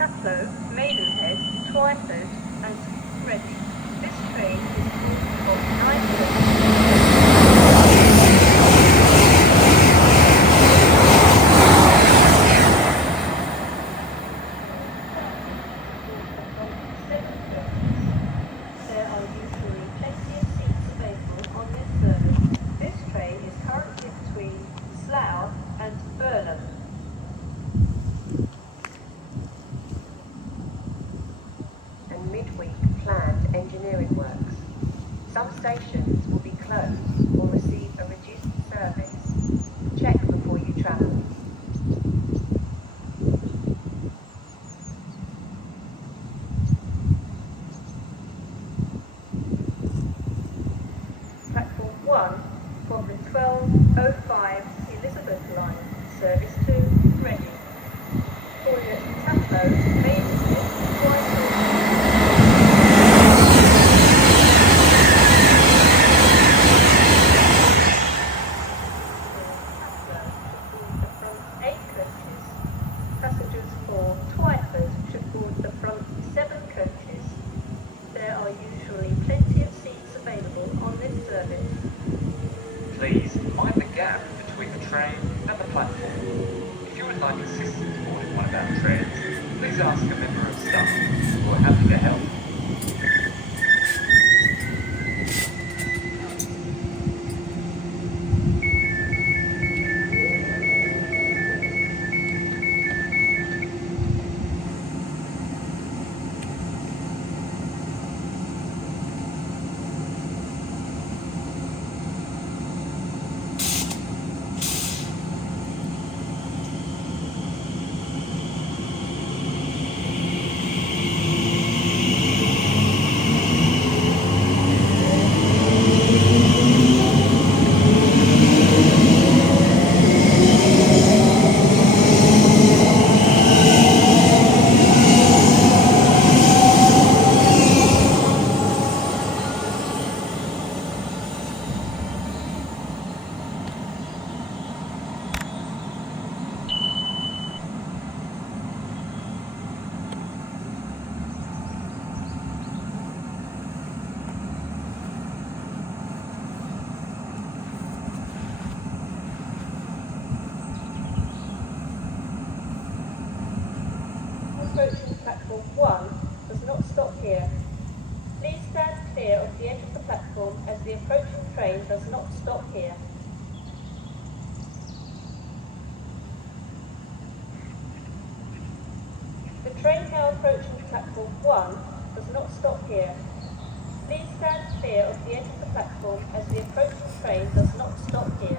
Taplow, Maidenhead, Twyford and Reading. This train is called from 9:30. There are usually plenty of seats available on this service. This train is currently between Slough and Burnham. Midweek planned engineering works. Some stations will be closed or receive a reduced service. Check before you travel. Platform 1 from the 12:05 Elizabeth line, service to Reading. For your Taplow, Maidenhead, Twyford. Passengers for Twyford should board the front 7 coaches. There are usually plenty of seats available on this service. Please mind the gap between the train and the platform. If you would like assistance boarding one of our trains, please ask a member of staff who are happy to help. Approaching platform 1 does not stop here. Please stand clear of the edge of the platform as the approaching train does not stop here. The train now approaching platform 1 does not stop here. Please stand clear of the edge of the platform as the approaching train does not stop here.